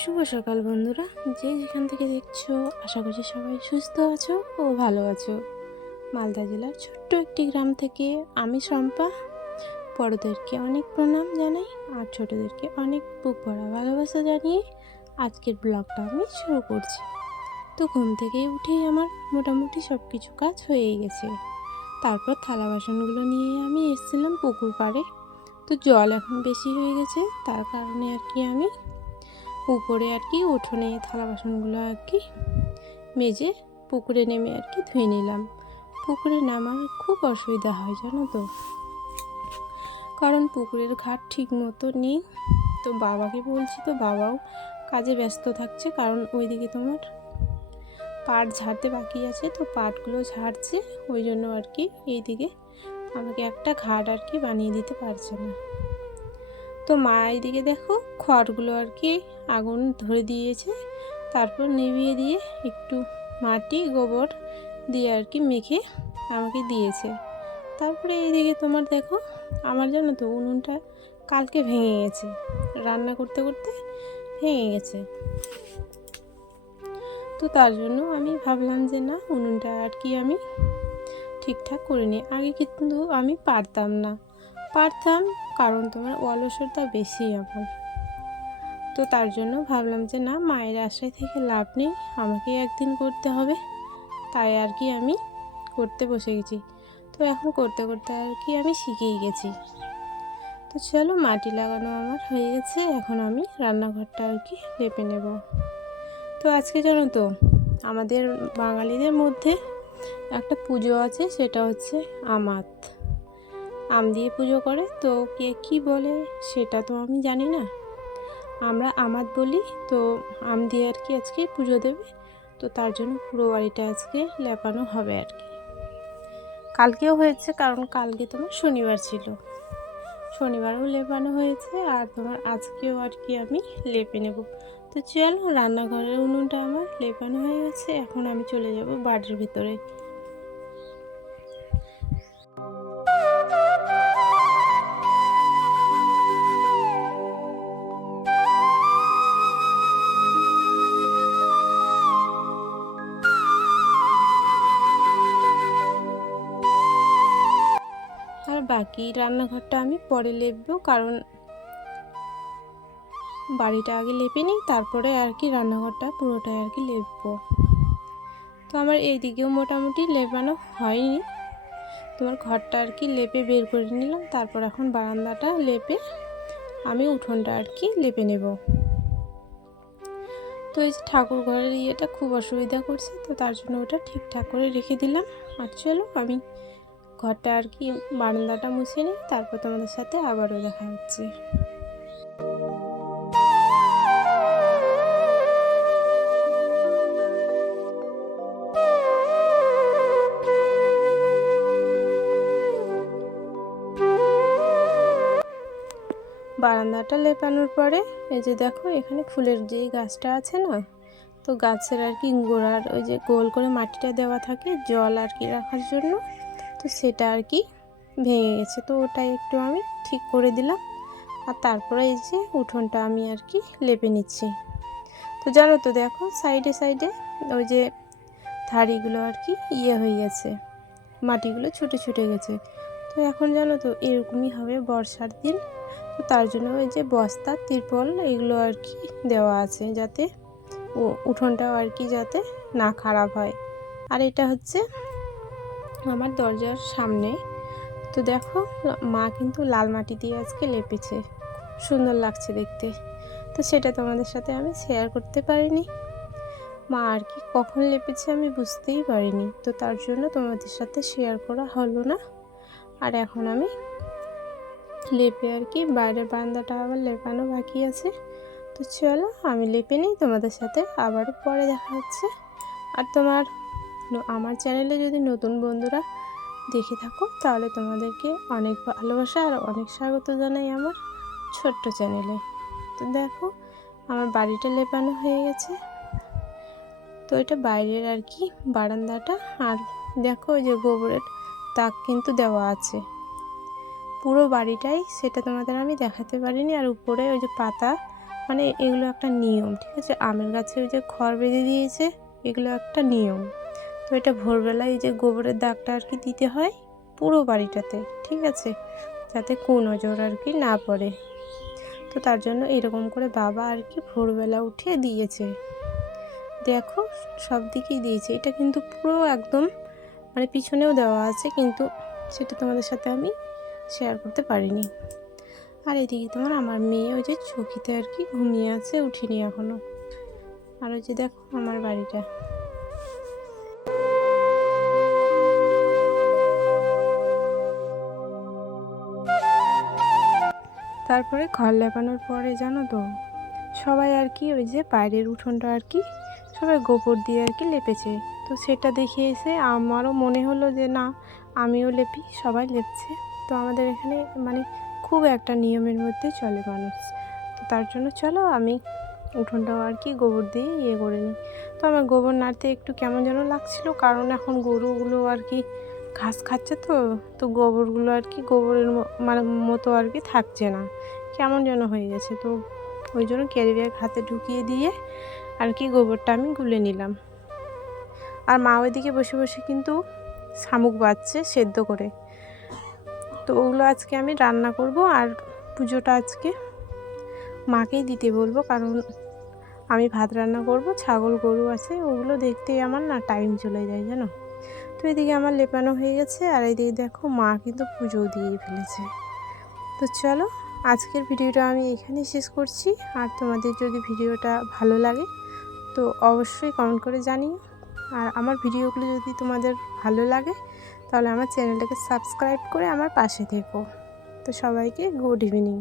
শুভ সকাল বন্ধুরা, যে যেখান থেকে দেখছো আশা করছি সবাই সুস্থ আছো ও ভালো আছো। মালদা জেলার ছোট্ট একটি গ্রাম থেকে আমি শম্পা বড়দেরকে অনেক প্রণাম জানাই আর ছোটদেরকে অনেক বুক ভরা ভালোবাসা জানিয়ে আজকের ব্লগটা আমি শুরু করছি। তো ঘুম থেকে উঠেই আমার মোটামুটি সব কিছু কাজ হয়েই গেছে। তারপর থালা বাসনগুলো নিয়ে আমি এসেছিলাম পুকুর পাড়ে। তো জল এখন বেশি হয়ে গেছে, তার কারণে আমি উপরে উঠোনে থালা বাসনগুলো মেজে পুকুরে নেমে ধুয়ে নিলাম। পুকুরে নামার খুব অসুবিধা হয় জানো তো, কারণ পুকুরের ঘাট ঠিক মতো নেই। তো বাবাকে বলছি, তো বাবাও কাজে ব্যস্ত থাকছে, কারণ ওইদিকে তোমার পাট ঝাড়তে বাকি আছে, তো পাটগুলো ঝাড়ছে। ওই জন্য এইদিকে আমাকে একটা ঘাট বানিয়ে দিতে পারছে না। তো মা এইদিকে দেখো খড়গুলো আগুন ধরে দিয়েছে, তারপর নিভিয়ে দিয়ে একটু মাটি গোবর দিয়ে মেখে আমাকে দিয়েছে। তারপরে এইদিকে তোমার দেখো আমার জানো তো উনুনটা কালকে ভেঙে গেছে, রান্না করতে করতে ভেঙে গেছে। তো তার জন্য আমি ভাবলাম যে না, উনুনটা আমি ঠিকঠাক করে নিই। আগে কিন্তু আমি পারতাম, কারণ তোমার অলসতা বেশি আমার। তো তার জন্য ভাবলাম যে না, মায়ের আশায় থেকে লাভ নেই, আমাকে একদিন করতে হবে। তাই আমি করতে বসে গেছি। তো এখন করতে করতে আমি শিখেই গেছি। তো চলো, মাটি লাগানো আমার হয়ে গেছে, এখন আমি রান্নাঘরটা লেপে নেব। তো আজকে জানো তো আমাদের বাঙালিদের মধ্যে একটা পুজো আছে, সেটা হচ্ছে আমাত। আম দিয়ে পুজো করে, তো কে কী বলে সেটা তো আমি জানি না, আমরা আমাত বলি। তো আম দিয়ে আজকে পুজো দেবে, তো তার জন্য পুরো বাড়িটা আজকে লেপানো হবে কালকেও হয়েছে, কারণ কালকে তোমার শনিবার ছিল, শনিবারও লেপানো হয়েছে, আর তোমার আজকেও আমি লেপে নেব। তো চলো, রান্নাঘরের উনুনটা আমার লেপানো হয়ে গেছে, এখন আমি চলে যাব বাড়ির ভিতরে। আর বাকি রান্নাঘরটা আমি পরে লেপবো, কারণ বাড়িটা আগে লেপে নিই, তারপরে রান্নাঘরটা পুরোটাই লেপবো। তো আমার এইদিকেও মোটামুটি লেপানো হয়নি, তোমার ঘরটা লেপে বের করে নিলাম। তারপর এখন বারান্দাটা লেপে আমি উঠোনটা লেপে নেব। তো এই যে ঠাকুর ঘরের ইয়েটা খুব অসুবিধা করছে, তো তার জন্য ওটা ঠিকঠাক করে রেখে দিলাম। আর চলো, আমি ঘরটা বারান্দাটা মুছে নিই, তারপর তোমাদের সাথে আবারও দেখা হচ্ছে। বারান্দাটা লেপানোর পরে এই যে দেখো, এখানে ফুলের যেই গাছটা আছে না, তো গাছের গোড়ার ওই যে গোল করে মাটিটা দেওয়া থাকে জল রাখার জন্য, তো সেটা ভেঙে গেছে, তো ওটা একটু আমি ঠিক করে দিলাম। আর তারপরে এই যে উঠোনটা আমি লেপে নিচ্ছি। তো জানো তো দেখো, সাইডে সাইডে ওই যে ধাড়িগুলো ইয়ে হয়ে গেছে, মাটিগুলো ছুটে ছুটে গেছে। তো এখন জানো তো এরকমই হবে বর্ষার দিন, তো তার জন্য ওই যে বস্তা তিরপল এগুলো দেওয়া আছে, যাতে উঠোনটাও যাতে না খারাপ হয়। আর এটা হচ্ছে আমার দরজার সামনে। তো দেখো, মা কিন্তু লাল মাটি দিয়ে লেপেছে, সুন্দর লাগছে দেখতে। তো সেটা তোমাদের সাথে আমি শেয়ার করতে পারিনি, মা কখন লেপেছে আমি বুঝতেই পারিনি, তো তার জন্য তোমাদের সাথে শেয়ার করা হলো না। আর এখন আমি লেপে বাইরের বারান্দাটা আবার লেপানো বাকি আছে। তো চলো, আমি লেপে নিই, তোমাদের সাথে আবারও পরে দেখা হচ্ছে। আর আমার চ্যানেলে যদি নতুন বন্ধুরা দেখে থাকো, তাহলে তোমাদেরকে অনেক ভালোবাসা আর অনেক স্বাগত জানাই আমার ছোট্ট চ্যানেলে। তো দেখো, আমার বাড়িটা লেপানো হয়ে গেছে, তো এটা বাইরের বারান্দাটা। আর দেখো, ওই যে গোবরের দাগ কিন্তু দেওয়া আছে পুরো বাড়িটাই, সেটা তোমাদের আমি দেখাতে পারিনি। আর উপরে ওই যে পাতা মানে এগুলো একটা নিয়ম, ঠিক আছে। আমের গাছে ওই যে খড় বেঁধে দিয়েছে, এগুলো একটা নিয়ম। তো এটা ভোরবেলায় এই যে গোবরের দাগটা আর কি দিতে হয় পুরো বাড়িটাতে, ঠিক আছে, যাতে কুনজর আর কি না পড়ে। তো তার জন্য এরকম করে বাবা আর কি ভোরবেলা উঠে দিয়েছে। দেখো সব দিকেই দিয়েছে, এটা কিন্তু পুরো একদম মানে পিছনেও দেওয়া আছে, কিন্তু সেটা তোমাদের সাথে আমি শেয়ার করতে পারিনি। আর এদিকে তোমার আমার মেয়ে ওই যে চৌকিতে আর কি ঘুমিয়ে আছে, উঠিনি এখনো। আর ওই যে দেখো আমার বাড়িটা। তারপরে ঘর লেপানোর পরে জানো তো সবাই আর কি ওই যে বাইরের উঠোনটা আর কি সবাই গোবর দিয়ে আর কি লেপেছে। তো সেটা দেখে এসে আমারও মনে হলো যে না আমিও লেপি, সবাই লেপছে। তো আমাদের এখানে মানে খুব একটা নিয়মের মধ্যে চলে মানুষ। তো তার জন্য চলো আমি উঠোনটাও আর কি গোবর দিয়ে ইয়ে করে নিই। তো আমার গোবর নাড়তে একটু কেমন যেন লাগছিলো, কারণ এখন গরুগুলো আর কি ঘাস খাচ্ছে, তো গোবরগুলো আর কি গোবরের মানে মতো আর কি থাকছে না, কেমন যেন হয়ে গেছে। তো ওই জন্য ক্যারি ব্যাগ হাতে ঢুকিয়ে দিয়ে আর কি গোবরটা আমি গুলে নিলাম। আর মা ওইদিকে বসে বসে কিন্তু শামুক বাজছে সেদ্ধ করে। তো ওগুলো আজকে আমি রান্না করব, আর পুজোটা আজকে মাকেই দিতে বলবো, কারণ আমি ভাত রান্না করব, ছাগল গরু আছে, ওগুলো দেখতেই আমার না টাইম চলে যায় জানো। তো এদিকে আমার লেপানো হয়ে গেছে, আর এদিকে দেখো মা কিন্তু পুজো দিয়ে ফেলেছে। তো চলো আজকের ভিডিওটা আমি এখানেই শেষ করছি। আর তোমাদের যদি ভিডিওটা ভালো লাগে তো অবশ্যই কমেন্ট করে জানিও। আর আমার ভিডিওগুলো যদি তোমাদের ভালো লাগে তাহলে আমার চ্যানেলটাকে সাবস্ক্রাইব করে আমার পাশে থেকো। তো সবাইকে গুড ইভিনিং।